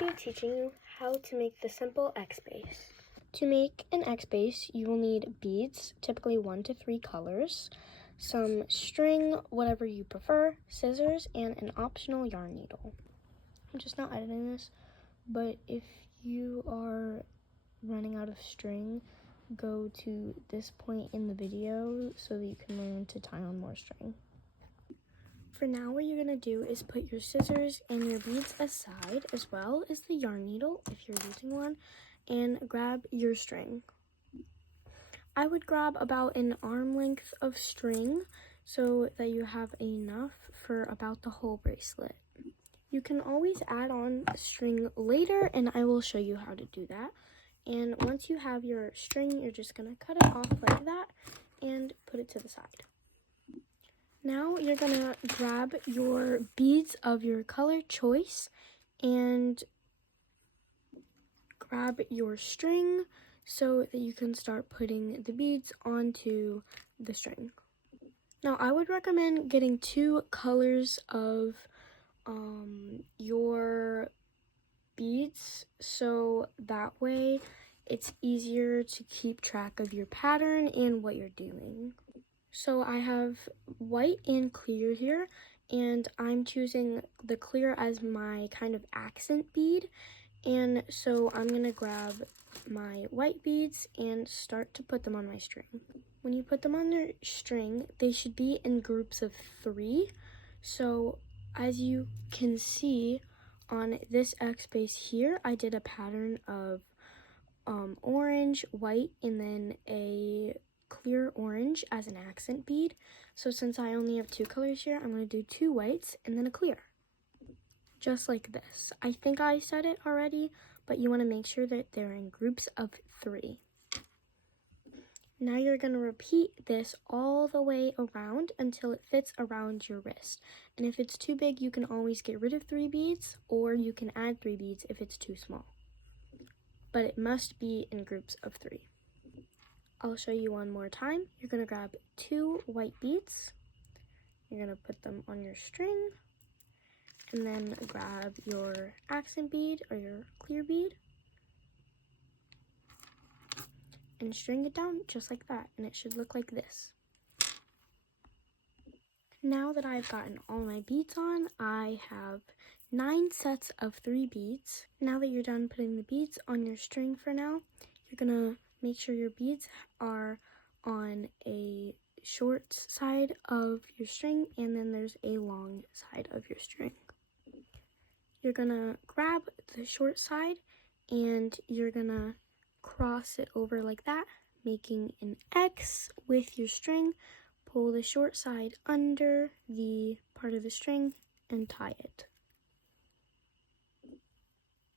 be teaching you how to make the simple X base. To make an X base, you will need beads, typically 1 to 3 colors, some string, whatever you prefer, scissors, and an optional yarn needle. I'm just not editing this, but if you are running out of string, go to this point in the video so that you can learn to tie on more string. For now, what you're going to do is put your scissors and your beads aside, as well as the yarn needle if you're using one, and grab your string. I would grab about an arm length of string so that you have enough for about the whole bracelet. You can always add on string later, and I will show you how to do that. And once you have your string, you're just going to cut it off like that and put it to the side. Now you're going to grab your beads of your color choice and grab your string so that you can start putting the beads onto the string. Now I would recommend getting 2 colors of your beads, so that way it's easier to keep track of your pattern and what you're doing. So I have white and clear here, and I'm choosing the clear as my kind of accent bead. And so I'm going to grab my white beads and start to put them on my string. When you put them on your string, they should be in groups of 3. So as you can see on this X base here, I did a pattern of orange, white, and then a clear orange as an accent bead. So since I only have 2 colors here, I'm going to do 2 whites and then a clear. Just like this. I think I said it already, but you want to make sure that they're in groups of 3. Now you're going to repeat this all the way around until it fits around your wrist. And if it's too big, you can always get rid of 3 beads, or you can add 3 beads if it's too small. But it must be in groups of 3. I'll show you one more time. You're going to grab 2 white beads. You're going to put them on your string. And then grab your accent bead or your clear bead and string it down just like that, and it should look like this. Now that I've gotten all my beads on, I have 9 sets of 3 beads. Now that you're done putting the beads on your string for now, you're gonna make sure your beads are on a short side of your string, and then there's a long side of your string. You're gonna grab the short side and you're gonna cross it over like that, making an X with your string. Pull the short side under the part of the string and tie it.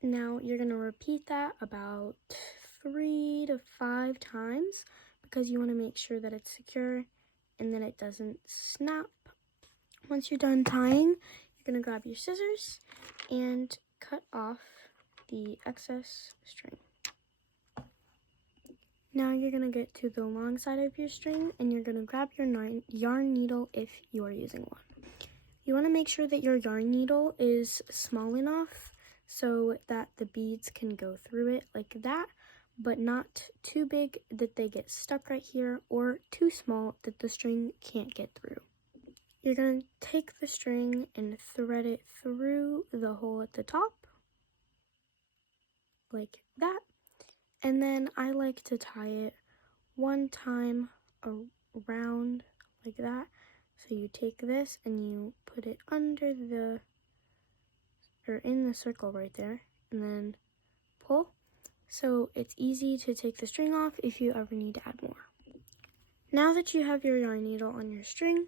Now you're gonna repeat that about 3 to 5 times because you want to make sure that it's secure and that it doesn't snap. Once you're done tying, you're going to grab your scissors and cut off the excess string. Now you're going to get to the long side of your string and you're going to grab your yarn needle if you are using one. You want to make sure that your yarn needle is small enough so that the beads can go through it like that, but not too big that they get stuck right here, or too small that the string can't get through. You're going to take the string and thread it through the hole at the top, like that. And then I like to tie it one time around like that. So you take this and you put it under or in the circle right there, and then pull. So it's easy to take the string off if you ever need to add more. Now that you have your yarn needle on your string,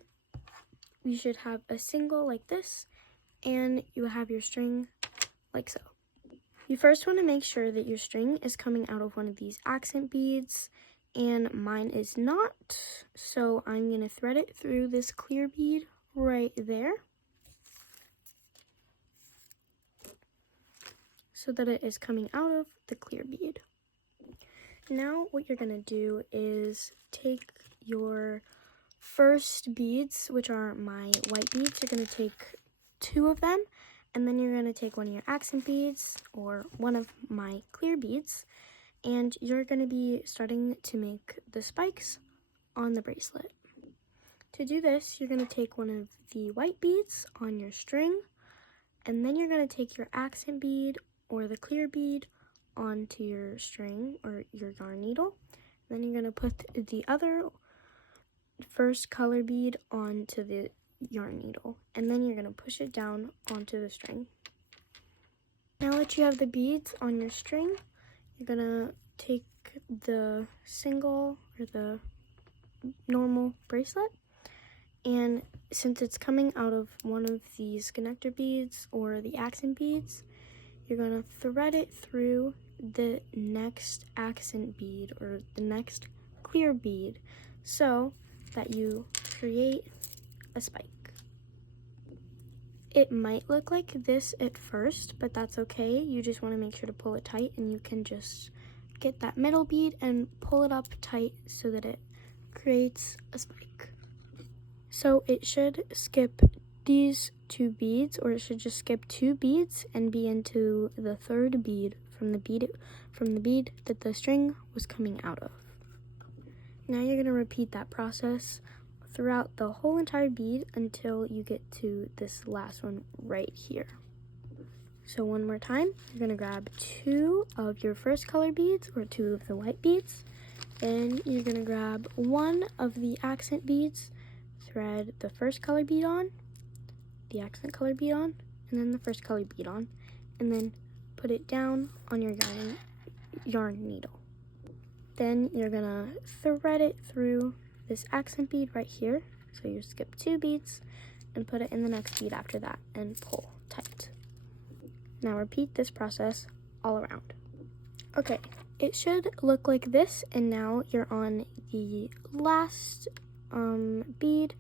you should have a single like this, and you have your string like so. You first want to make sure that your string is coming out of one of these accent beads, and mine is not, so I'm going to thread it through this clear bead right there so that it is coming out of the clear bead. Now what you're going to do is take your first beads, which are my white beads. You're going to take 2 of them And then you're going to take one of your accent beads or one of my clear beads, and you're going to be starting to make the spikes on the bracelet. To do this, you're going to take one of the white beads on your string, and then you're going to take your accent bead or the clear bead onto your string or your yarn needle. Then you're going to put the other first color bead onto the yarn needle, and then you're going to push it down onto the string. Now that you have the beads on your string, you're going to take the single or the normal bracelet, and since it's coming out of one of these connector beads or the accent beads, you're going to thread it through the next accent bead or the next clear bead so that you create a spike. It might look like this at first, but that's okay. You just want to make sure to pull it tight, and you can just get that middle bead and pull it up tight so that it creates a spike. So it should skip these two beads, or it should just skip two beads and be into the third bead from the bead that the string was coming out of. Now you're going to repeat that process throughout the whole entire bead until you get to this last one right here. So one more time, you're going to grab two of your first color beads or two of the white beads. Then you're going to grab one of the accent beads, thread the first color bead on, the accent color bead on, and then the first color bead on, and then put it down on your yarn needle. Then you're going to thread it through this accent bead right here. So you skip two beads and put it in the next bead after that and pull tight. Now repeat this process all around. Okay, it should look like this, and now you're on the last bead,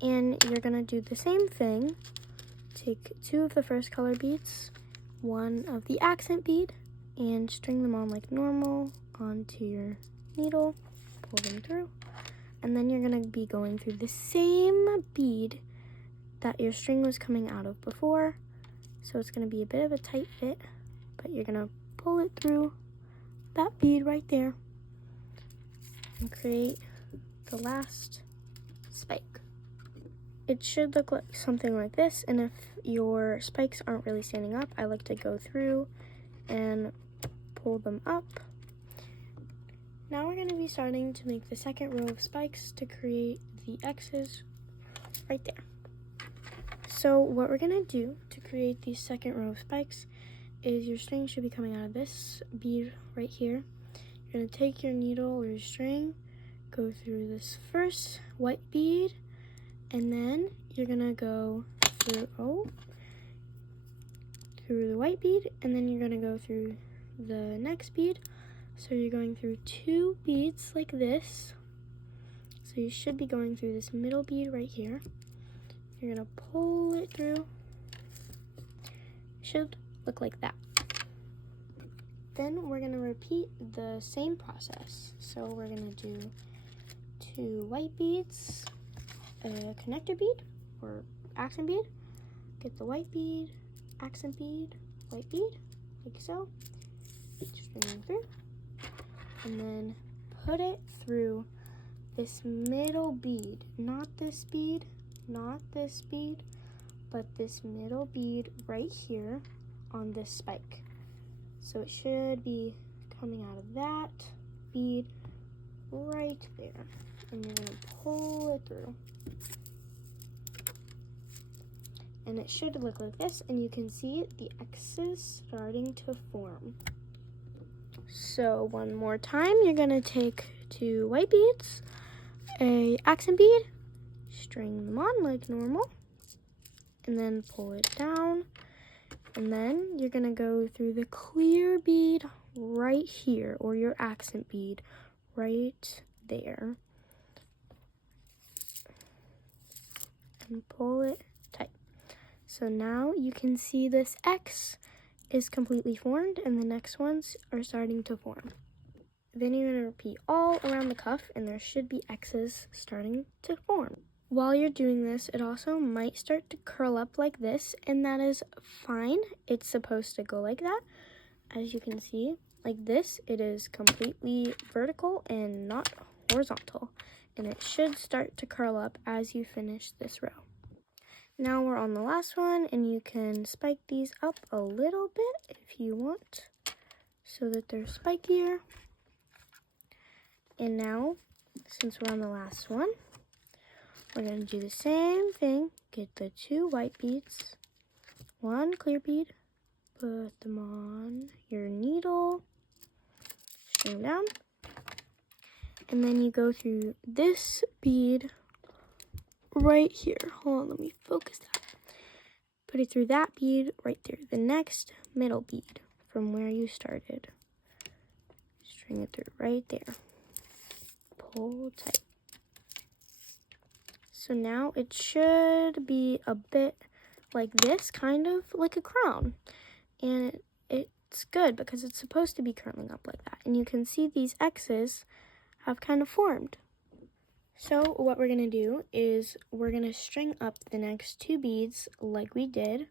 and you're gonna do the same thing. Take two of the first color beads, one of the accent bead, and string them on like normal onto your needle, pull them through, and then you're going to be going through the same bead that your string was coming out of before. So it's going to be a bit of a tight fit, but you're going to pull it through that bead right there and create the last spike. It should look like something like this, and if your spikes aren't really standing up, I like to go through and pull them up. Now we're going to be starting to make the second row of spikes to create the X's right there. So what we're going to do to create the second row of spikes is your string should be coming out of this bead right here. You're going to take your needle or your string, go through this first white bead, and then you're going to go through the white bead, and then you're going to go through the next bead. So you're going through two beads like this. So you should be going through this middle bead right here. You're going to pull it through. It should look like that. Then we're going to repeat the same process. So we're going to do two white beads, a connector bead or accent bead. Get the white bead, accent bead, white bead, like so. String them through. And then put it through this middle bead, not this bead, but this middle bead right here on this spike. So it should be coming out of that bead right there. And you're going to pull it through. And it should look like this, and you can see the X's starting to form. So one more time, you're going to take two white beads, a accent bead, string them on like normal, and then pull it down. And then you're going to go through the clear bead right here, or your accent bead right there, and pull it tight. So now you can see this X is completely formed, and the next ones are starting to form. Then you're going to repeat all around the cuff, and there should be X's starting to form. while you're doing this, it also might start to curl up like this, and that is fine. It's supposed to go like that. As you can see, like this, it is completely vertical and not horizontal, and it should start to curl up as you finish this row. Now we're on the last one, and you can spike these up a little bit if you want, so that they're spikier. And now, since we're on the last one, we're going to do the same thing. Get the 2 white beads, 1 clear bead, put them on your needle, string down, and then you go through this bead right here. Hold on, let me focus that. Put it through that bead right there, the next middle bead from where you started. String it through right there. Pull tight. So now it should be a bit like this, kind of like a crown. And it's good because it's supposed to be curling up like that. And you can see these X's have kind of formed. So what we're going to do is we're going to string up the next 2 beads like we did on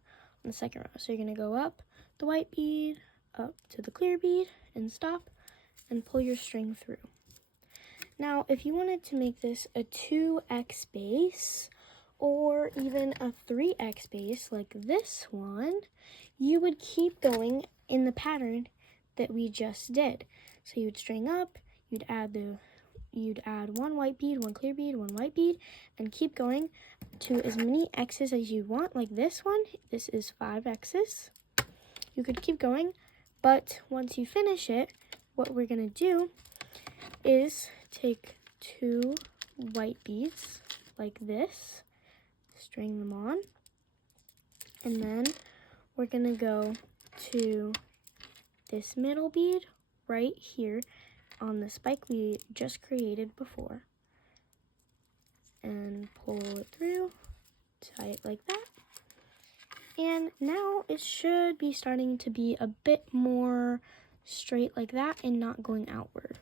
the second row. So you're going to go up the white bead, up to the clear bead, and stop, and pull your string through. Now, if you wanted to make this a 2x base, or even a 3x base like this one, you would keep going in the pattern that we just did. So you'd string up, you'd add 1 white bead, 1 clear bead, 1 white bead, and keep going to as many X's as you want, like this one. This is 5 X's. You could keep going, but once you finish it, what we're gonna do is take 2 white beads like this, string them on, and then we're gonna go to this middle bead right here on the spike we just created before, and pull it through, tie it like that. And now it should be starting to be a bit more straight like that and not going outward.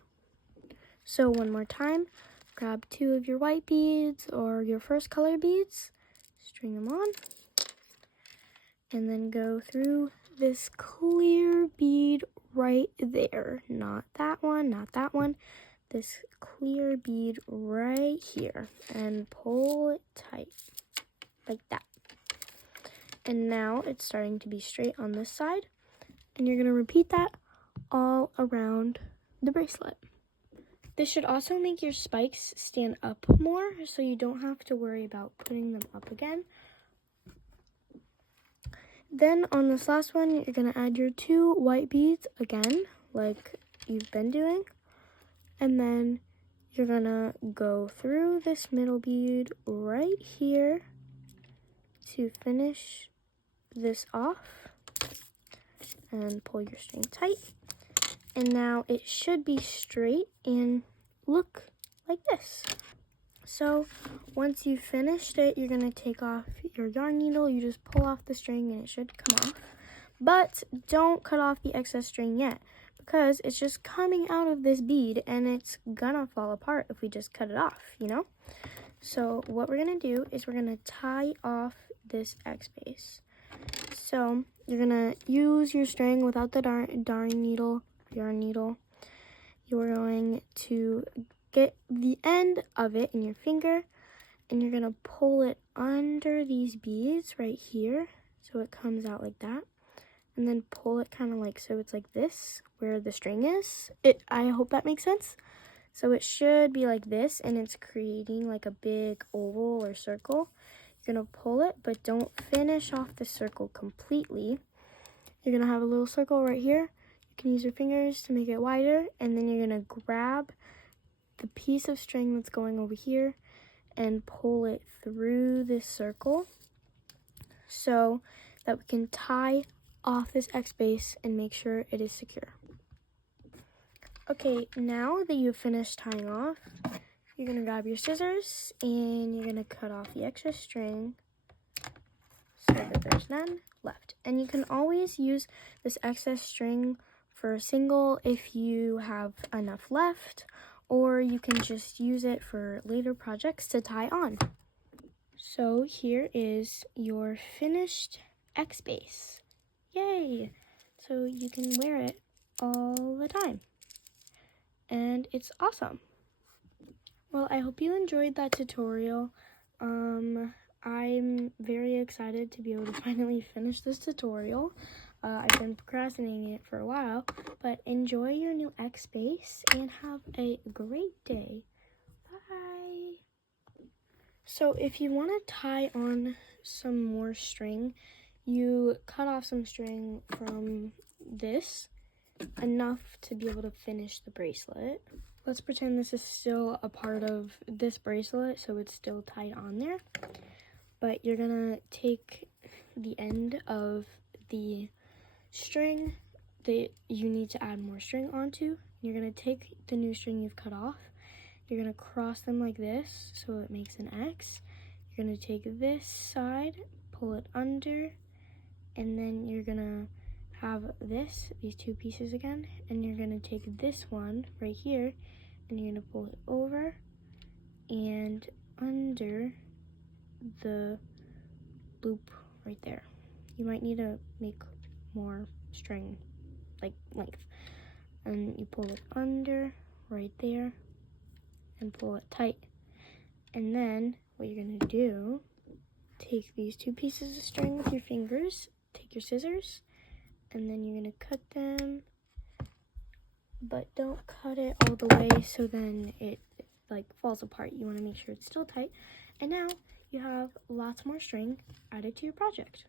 So one more time, grab 2 of your white beads or your first color beads, string them on, and then go through this clear bead right there. Not that one, not that one. This clear bead right here, and pull it tight like that. And now it's starting to be straight on this side, and you're going to repeat that all around the bracelet. This should also make your spikes stand up more, so you don't have to worry about putting them up again. Then on this last one, you're going to add your 2 white beads again, like you've been doing. And then you're going to go through this middle bead right here to finish this off, and pull your string tight. And now it should be straight and look like this. So once you've finished it, you're going to take off your yarn needle. You just pull off the string and it should come off. But don't cut off the excess string yet, because it's just coming out of this bead and it's gonna fall apart if we just cut it off, you know? So what we're going to do is we're going to tie off this X base. So you're going to use your string without the yarn needle. You're going to get the end of it in your finger, and you're going to pull it under these beads right here so it comes out like that, and then pull it kind of like so it's like this where the string is. I hope that makes sense. So it should be like this, and it's creating like a big oval or circle. You're going to pull it, but don't finish off the circle completely. You're going to have a little circle right here. You can use your fingers to make it wider, and then you're going to grab the piece of string that's going over here and pull it through this circle so that we can tie off this X base and make sure it is secure. Okay, now that you've finished tying off, you're going to grab your scissors and you're going to cut off the extra string so that there's none left. And you can always use this excess string for a single if you have enough left, or you can just use it for later projects to tie on. So here is your finished X base. Yay! So you can wear it all the time. And it's awesome. Well, I hope you enjoyed that tutorial. I'm very excited to be able to finally finish this tutorial. I've been procrastinating it for a while, but enjoy your new X base and have a great day. Bye! So if you want to tie on some more string, you cut off some string from this, enough to be able to finish the bracelet. Let's pretend this is still a part of this bracelet, so it's still tied on there. But you're gonna take the end of the string that you need to add more string onto. You're gonna take the new string you've cut off. You're gonna cross them like this, so it makes an X. You're gonna take this side, pull it under, and then you're gonna have these two pieces again, and you're gonna take this one right here, and you're gonna pull it over and under the loop right there. You might need to make more string, like length. And you pull it under right there and pull it tight. And then what you're gonna do, take these two pieces of string with your fingers, take your scissors, and then you're gonna cut them, but don't cut it all the way so then it like falls apart. You want to make sure it's still tight. And now you have lots more string added to your project.